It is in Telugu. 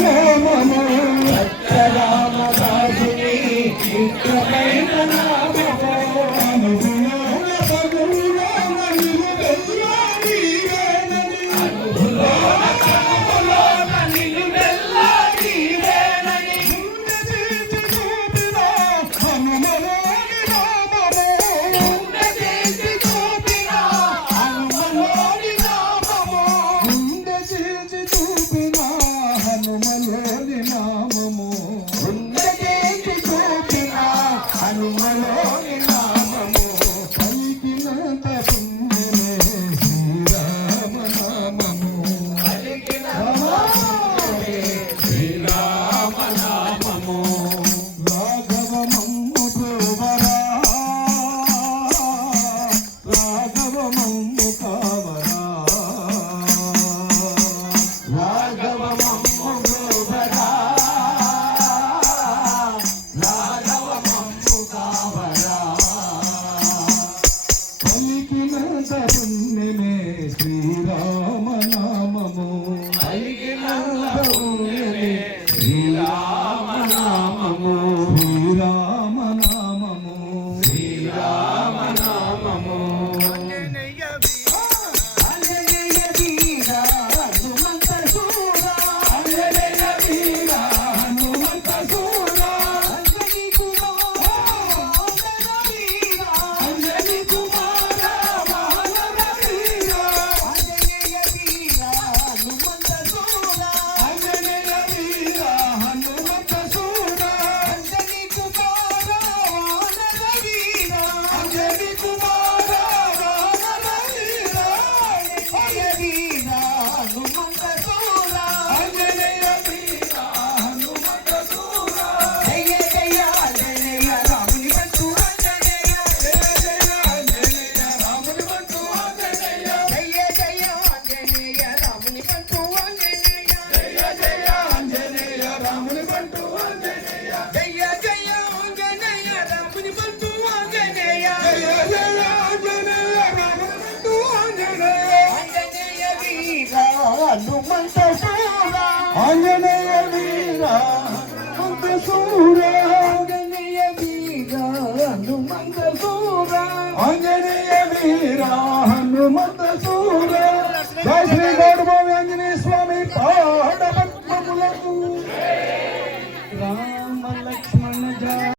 నామము రామదాసుని ఇష్టమైన నామము అనుభూల పగుల నిలువెల్లా నీవేనని అనుభూల పగుల నిలువెల్లా నీవేనని గుండె చేసి చూపిన హనుమలోని నామము గుండె చేసి చూపిన హనుమలోని నామము గుండె చేసి చూపిన హనుమలోని నామము గుండె చేసి చూపిన హనుమలోని నామము పలికినంత పుణ్యమే శ్రీరామ నామము శ్రీరామ నామము రాఘవ మమ్ము ప్రోవరా రాఘవ మమ్ము కావరా రాఘవ మమ్ము ప్రోవరా రాఘవ మమ్ము కావరా పలికినంత పుణ్యమే శ్రీరామ నామము పలికినంత పుణ్యమే శ్రీరామ నామము శ్రీరామ నామము శ్రీరామ నామము ఆంజనేయ వీర హనుమంత సూర ఆంజనేయ వీర హనుమంత సూర అంజనీ కుమార వానర వీర అంజనీ కుమార వానర వీర ఆంజనేయ వీర హనుమంత సూర ఆంజనేయ వీర హనుమంత సూర అంజనీ కుమార వానర వీర అంజనీ కుమార వానర వీర ఆంజనేయ వీర హనుమంత సూర ఆంజనేయ వీర హనుమంత సూర జయ జయ ఆంజనేయ రాముని బంటు ఆంజనేయ జయ జయ ఆంజనేయ రాముని బంటు ఆంజనేయ జయ జయ ఆంజనేయ రాముని బంటు ఆంజనేయ జయ జయ ఆంజనేయ రాముని బంటు ఆంజనేయ జయ జయ ఆంజనేయ రాముని బంటు ఆంజనేయ జయ జయ ఆంజనేయ రాముని బంటు ఆంజనేయ ఆంజనేయ వీర హనుమంత